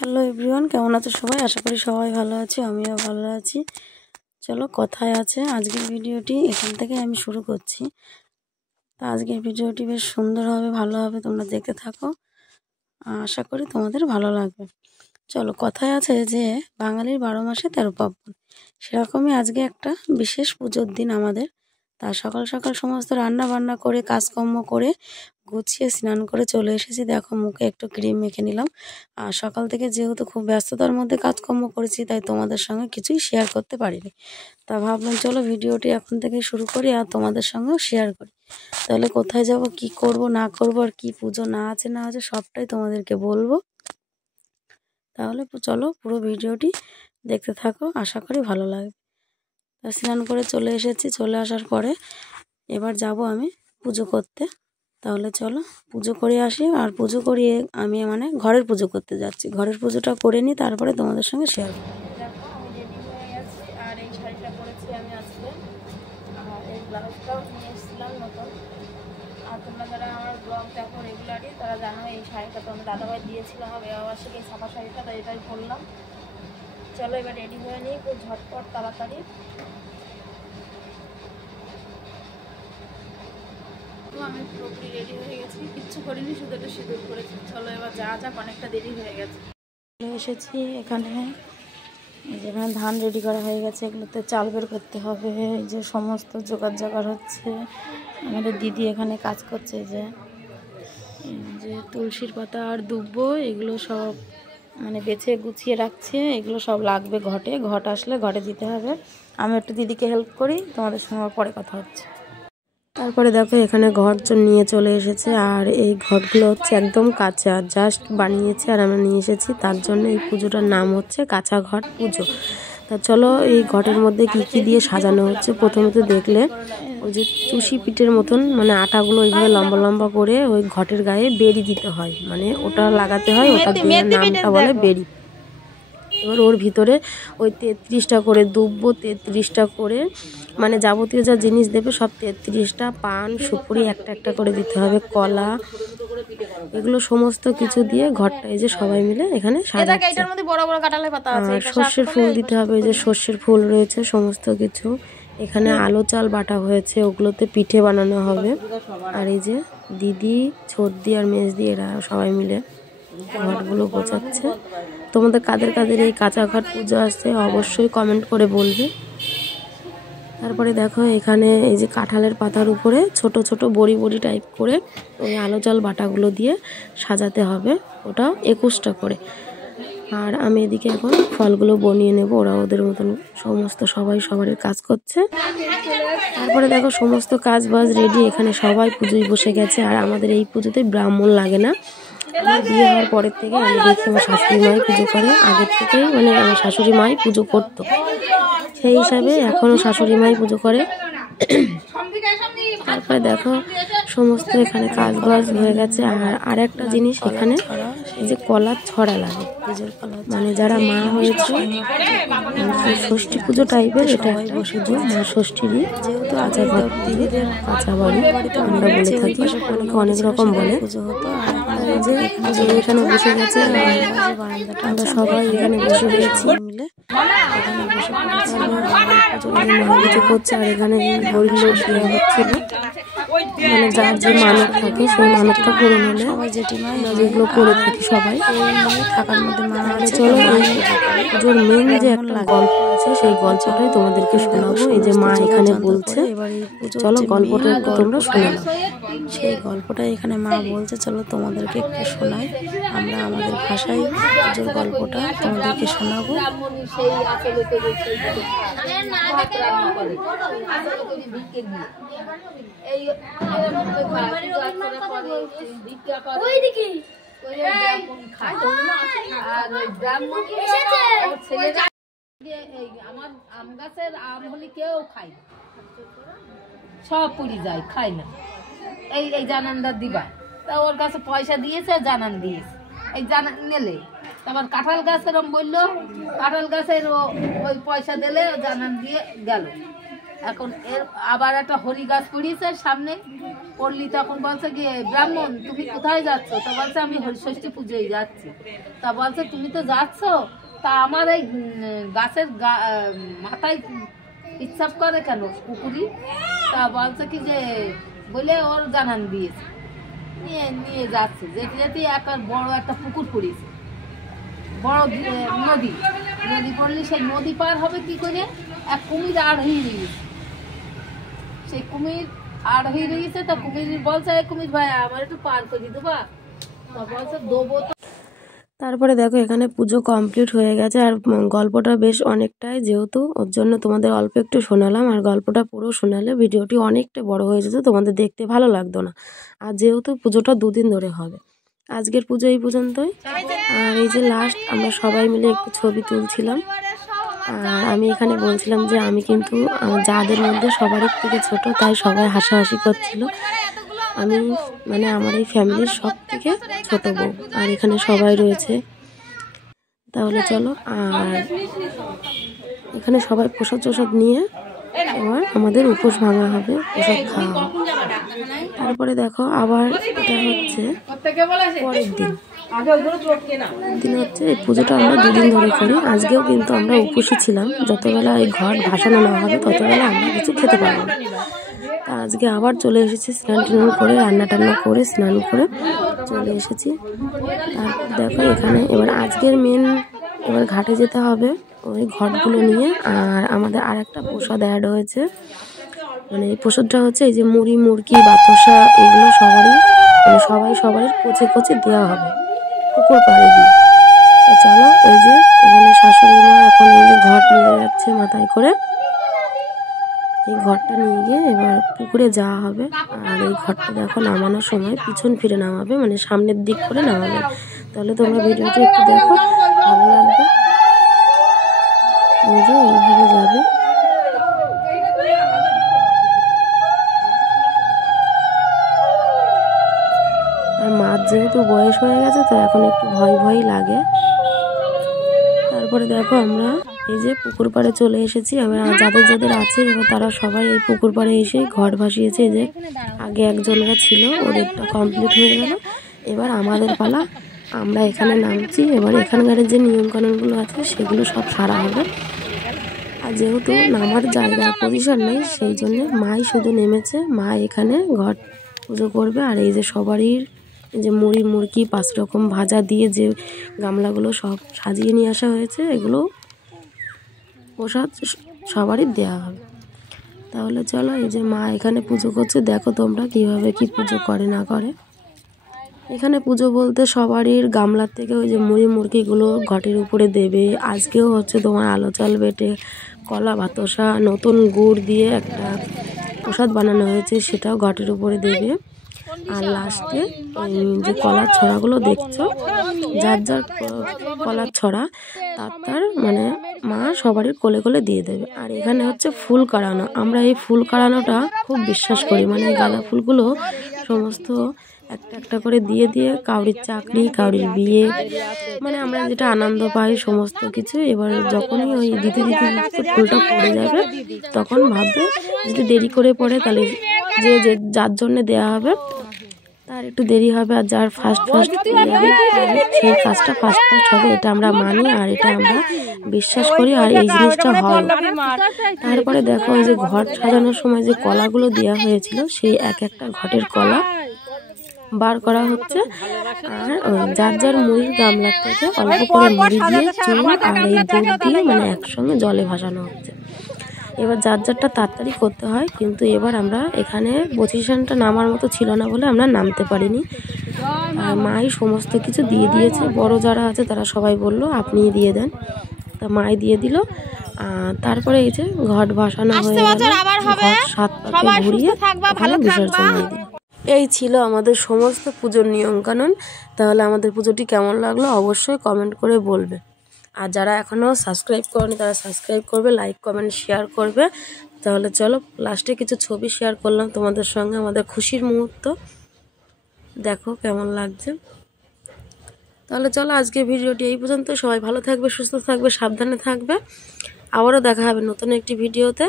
Hello everyone, কেমন আছো সবাই? আশা করি সবাই ভালো আছে, আমিও ভালো আছি। চলো, কথায় আছে আজকের ভিডিওটি এখান থেকে আমি শুরু করছি। তো আজকের ভিডিওটি বেশ সুন্দর হবে, ভালো হবে, তোমরা দেখতে থাকো। আশা করি তোমাদের ভালো লাগবে। চলো, কথায় আছে যে বাঙালির 12 মাসে 13 পার্বণ। সেরকমই আজকে একটা বিশেষ পুজোর দিন আমাদের। তা সকাল সকাল সমস্ত রান্না বান্না করে কাজকর্ম করে গুছিয়ে স্নান করে চলে এসেছি। দেখো, মুখে একটু ক্রিম মেখে নিলাম। আর সকাল থেকে যেহেতু খুব ব্যস্ততার মধ্যে কাজকর্ম করেছি, তাই তোমাদের সঙ্গে কিছুই শেয়ার করতে পারিনি। তা ভাবলাম চলো ভিডিওটি এখন থেকে শুরু করি আর তোমাদের সঙ্গেও শেয়ার করি। তাহলে কোথায় যাব, কি করব না করব, আর কি পুজো না আছে সবটাই তোমাদেরকে বলবো। তাহলে চলো পুরো ভিডিওটি দেখতে থাকো, আশা করি ভালো লাগবে। তা স্নান করে চলে এসেছি, চলে আসার পরে এবার যাব আমি পুজো করতে। তাহলে চলো পুজো করে আসি। আর পুজো করিয়ে আমি ঘরের পুজো করতে যাচ্ছি। ঘরের পুজোটা করে নিই, তারপরে তোমাদের সঙ্গে শেয়ার করি। দেখো, আমি রেডি হয়ে গেছি আর এই শাড়িটা পরেছি আমি আজকে। আর এই ব্লাউজটাও নিয়ে এসেছিলাম নতুন। আর তোমরা যারা আমার ব্লগ দেখো রেগুলারই, তারা জানো এই শাড়িটা তো আমি দাদাভাই দিয়েছিলাম আমার বিবাহবার্ষিকী, এই ছাপা শাড়িটা, তাই এটাই পরলাম। চলো এবার রেডি হয়ে নিই খুব ঝটপট তাড়াতাড়ি। আমি পুরোপুরি রেডি হয়ে গেছি, কিচ্ছু করিনি, শুধু একটু সিঁদুর করেছি। চলো এবার যা অনেকটা দেরি হয়ে গেছে। চলে এসেছি এখানে, যেখানে ধান রেডি করা হয়ে গেছে, এগুলোতে চাল বের করতে হবে। এই যে সমস্ত জোগাড় হচ্ছে। আমাদের দিদি এখানে কাজ করছে, যে তুলসীর পাতা আর দুব্বো এগুলো সব বেছে গুছিয়ে রাখছে। এগুলো সব লাগবে ঘটে, ঘট আসলে ঘটে দিতে হবে। আমি একটু দিদিকে হেল্প করি, তোমাদের সঙ্গে পরে কথা হচ্ছে। তারপরে দেখো, এখানে ঘট নিয়ে চলে এসেছে। আর এই ঘটগুলো হচ্ছে একদম কাঁচা, জাস্ট বানিয়েছে আর আমরা নিয়ে এসেছি। তার জন্য এই পুজোটার নাম হচ্ছে কাঁচা ঘট পুজো। তা চলো এই ঘটের মধ্যে কি কি দিয়ে সাজানো হচ্ছে। প্রথমে তো দেখলে ওই যে চুষি পিঠের মতন আটাগুলো ওইভাবে লম্বা লম্বা করে ওই ঘটের গায়ে বেরি দিতে হয়, ওটা লাগাতে হয়। ওটা নামটা বলে বেরি। এবার ওর ভিতরে ওই 33টা করে দুব্বো, 33টা করে যাবতীয় যা জিনিস দেবে সব 33টা, পান সুপুরি একটা একটা করে দিতে হবে, কলা, এগুলো সমস্ত কিছু দিয়ে ঘরটা এই যে সবাই মিলে এখানে সাজাচ্ছে। আর সর্ষের ফুল দিতে হবে, এই যে সর্ষের ফুল রয়েছে সমস্ত কিছু। এখানে আলো চাল বাটা হয়েছে, ওগুলোতে পিঠে বানানো হবে। আর এই যে দিদি, ছোটদি আর মেজদি এরা সবাই মিলে ঘটগুলো গোছাচ্ছে। তোমাদের কাদের কাদের এই কাঁচা ঘট পুজো আসছে অবশ্যই কমেন্ট করে বলবে। তারপরে দেখো, এখানে এই যে কাঁঠালের পাতার উপরে ছোট ছোট বড়ি বড়ি টাইপ করে ওই আলো চাল বাটাগুলো দিয়ে সাজাতে হবে, ওটা 21টা করে। আর আমি এদিকে এখন ফলগুলো বনিয়ে নেব, ওরা ওদের মতন সবাই সবারই কাজ করছে। তারপরে দেখো সমস্ত কাজ বাজ রেডি, এখানে সবাই পুজোয় বসে গেছে। আর আমাদের এই পুজোতে ব্রাহ্মণ লাগে না। আমার বিয়ে হওয়ার পরের থেকে আমি দেখি আমার শাশুড়ি মাই পুজো করে, আগের থেকেই আমার শাশুড়ি মাই পুজো করতো, সেই হিসাবে এখনও শাশুড়ি মাই পুজো করে। তারপরে দেখো সমস্ত এখানে কাজ বাজ হয়ে গেছে। আর একটা জিনিস, এখানে এই যে কলার ছড়া লাগে, যারা মা হয়েছে ষষ্ঠী পুজো টাইপের, এটা বসে যে মা ষষ্ঠীরই, যেহেতু কাঁচা ঘর দিদিদের কাঁচা বাড়ি আমরা বলে থাকি, অনেক রকম বলে। যে এখানে বসে গেছে, আমরা সবাই এখানে বসে গেছি মিলে, এখানে বসে পুজো করছে। আর এখানে হরিণ দেওয়া হচ্ছিল, যার যে মানত থাকে সেই মানতটা করে নিলে যেগুলো করে থাকি সবাই থাকার মধ্যে চলো এই পুজোর মেন যে একটা গল্প আছে সেই গল্পটাই তোমাদেরকে শোনাবো। এই যে মা এখানে বলছে, চলো গল্পটা একটু তোমরা শোনো। সেই গল্পটাই এখানে মা বলছে, চলো তোমাদেরকে একটু শোনাই। আমরা আমাদের ভাষায় পুজোর গল্পটা তোমাদেরকে শোনাবো। আমার আম গাছের আম হলে কেউ খায়, সব পুড়ি যায়, খায় না। এই জানানদার দিবা, তা ওর কাছে পয়সা দিয়েছে, জানান দিয়েছে, এই জানান নিলে। তারপর কাঁঠাল গাছের বললো, কাঁঠাল গাছের ওই পয়সা দিলে জানান দিয়ে গেল। এখন এর আবার একটা হরি গাছ পুড়িয়েছে সামনে, করলি তখন বলছে কি ব্রাহ্মণ তুমি কোথায় যাচ্ছ? তা বলছে আমি হরিষষ্ঠী পুজোয় যাচ্ছি। তা বলছে তুমি তো যাচ্ছ, তা আমার এই গাছের মাথায় ইচ্ছাপ করে কেন পুকুরি? তা বলছে কি যে বলে ওর জানান দিয়েছে, নিয়ে নিয়ে যাচ্ছে। যেতে যেতে বড় একটা পুকুর পড়েছে, বড় নদী। নদী পড়লে সেই নদী পার হবে কি করে? এক কুমির আর হয়ে গেছে। সেই কুমির আর হয়ে গেছে। তা কুমির বলছে কুমির ভাই আমার একটু পার করে দেবা? তা বলছে দেবো। তারপরে দেখো এখানে পুজো কমপ্লিট হয়ে গেছে, আর গল্পটা বেশ অনেকটাই, যেহেতু ওর জন্য তোমাদের অল্প একটু শোনালাম। আর গল্পটা পুরো শোনালে ভিডিওটি অনেকটা বড় হয়ে যেত, তোমাদের দেখতে ভালো লাগতো না। আর যেহেতু পুজোটা 2 দিন ধরে হবে, আজকের পুজো এই পর্যন্তই। আর এই যে লাস্ট আমরা সবাই মিলে একটু ছবি তুলছিলাম। আর আমি এখানে বলছিলাম যে আমি কিন্তু যাদের মধ্যে সবারই থেকে ছোট, তাই সবাই হাসাহাসি করছিল। আমি মানে আমার এই ফ্যামিলির সব থেকে ছোট বউ, আর এখানে সবাই রয়েছে। তাহলে চলো, আর এখানে সবাই প্রসাদ টসাদ নিয়ে এবার আমাদের উপোস ভাঙা হবে, প্রসাদ খাওয়া হবে। তারপরে দেখো আবার এটা হচ্ছে পরের দিন হচ্ছে এই পুজোটা আমরা 2 দিন ধরে করি। আজকেও কিন্তু আমরা উপোসী ছিলাম, যতবেলা এই ঘট ভাসানো না হবে ততবেলা আমরা কিছু খেতে পারবো না। তা আজকে আবার চলে এসেছি, স্নান টান করে রান্না টান্না করে স্নান করে চলে এসেছি। তারপর দেখো এখানে এবার আজকের মেন, এবার ঘাটে যেতে হবে ওই ঘটগুলো নিয়ে। আর আমাদের আর একটা প্রসাদ অ্যাড হয়েছে, মানে এই প্রসাদটা হচ্ছে এই যে মুড়ি, মুরগি, বাতাসা, এগুলো সবারই মানে সবাই কচে কচে দেওয়া হবে পুকুর পাড়ে দিয়ে। তো চলো, এই যে এখানে শাশুড়ি মা এখন এই যে ঘট নিয়ে যাচ্ছে মাথায় করে। এই ঘরটা নিয়ে গিয়ে এবার পুকুরে যাওয়া হবে। আর এই ঘরটা দেখো নামানোর সময় পিছন ফিরে নামাবে, মানে সামনের দিক করে নামাবে। তাহলে তোমরা ভিডিওটা একটু দেখো, ভালো লাগবে। এই যে এইভাবে যাবে। আর মাছ যেহেতু বয়স হয়ে গেছে, তো এখন একটু ভয় লাগে। তারপরে দেখো আমরা এই যে পুকুর পাড়ে চলে এসেছি। এবার যাদের আছে এবার তারা সবাই এই পুকুর পাড়ে এসে ঘট ভাসিয়েছে। যে আগে একজনরা ছিল, ওদেরটা কমপ্লিট হয়ে গেল, এবার আমাদের পালা। আমরা এখানে নামছি। এবার এখানকার যে নিয়মকানুনগুলো আছে সেগুলো সব সারা হবে। আর যেহেতু নামার জায়গা পজিশন নেই, সেই জন্য মাই শুধু নেমেছে। মা এখানে ঘট পুজো করবে। আর এই যে সবারই এই যে মুড়ি, মুরগি 5 রকম ভাজা দিয়ে যে গামলাগুলো সব সাজিয়ে নিয়ে আসা হয়েছে, এগুলো প্রসাদ সবারই দেওয়া হবে। তাহলে চলো, এই যে মা এখানে পুজো করছে, দেখো তোমরা কিভাবে কি পুজো করে না করে। এখানে পুজো বলতে সবারই গামলার থেকে ওই যে মুড়ি, মুরগিগুলো ঘটের উপরে দেবে। আজকেও হচ্ছে তোমার আলো চাল বেটে কলা, বাতাসা, নতুন গুড় দিয়ে একটা প্রসাদ বানানো হয়েছে, সেটাও ঘটের উপরে দেবে। আর লাস্টে যে কলার ছড়াগুলো দেখছো, যার কলার ছড়া তার মানে মা সবারই কোলে কোলে দিয়ে দেবে। আর এখানে হচ্ছে ফুল কাড়ানো। আমরা এই ফুল কাড়ানোটা খুব বিশ্বাস করি, মানে গাঁদা ফুলগুলো সমস্ত একটা একটা করে দিয়ে কাউরির চাকরি, কাউরির বিয়ে, মানে আমরা যেটা আনন্দ পাই সমস্ত কিছু। এবার যখনই ওই দিতে ফুলটা পড়ে যাবে, তখন ভাববে যদি দেরি করে পড়ে তাহলে যার জন্য দেয়া হবে তার একটু দেরি হবে, আর যার ফার্স্ট সেই কাজটা ফার্স্ট হবে। এটা আমরা মানি, আর এটা আমরা বিশ্বাস করি, আর এই জিনিসটা হয়। তারপরে দেখো এই যে ঘট সাজানোর সময় যে কলাগুলো দেওয়া হয়েছিল, সেই একটা ঘটের কলা বার করা হচ্ছে। আর যার মুড়ির গামলার থেকে অল্প করে মুড়ি দিয়ে চুন আর এই দুধ দিয়ে মানে একসঙ্গে জলে ভাসানো হচ্ছে। এবার যারটা তাড়াতাড়ি করতে হয়, কিন্তু এবার আমরা এখানে পজিশনটা নামার মতো ছিল না বলে আমরা নামতে পারিনি। আর মাই সমস্ত কিছু দিয়ে দিয়েছে। বড় যারা আছে তারা সবাই বলল আপনি দিয়ে দেন, তা মাই দিয়ে দিল। তারপরে এই যে ঘট ভাসানো হয়ে গেল, ঘট 7 পাকে ঘুরিয়ে ওখানে বিসর্জন দিয়ে দিল। এই ছিল আমাদের সমস্ত পুজোর নিয়মকানুন। তাহলে আমাদের পুজোটি কেমন লাগলো অবশ্যই কমেন্ট করে বলবে। আর যারা এখনও সাবস্ক্রাইব করেনি তারা সাবস্ক্রাইব করবে, লাইক কমেন্ট শেয়ার করবে। তাহলে চলো, লাস্টে কিছু ছবি শেয়ার করলাম তোমাদের সঙ্গে, আমাদের খুশির মুহূর্ত, দেখো কেমন লাগছে। তাহলে চলো, আজকের ভিডিওটি এই পর্যন্ত। সবাই ভালো থাকবে, সুস্থ থাকবে, সাবধানে থাকবে। আবারও দেখা হবে নতুন একটি ভিডিওতে।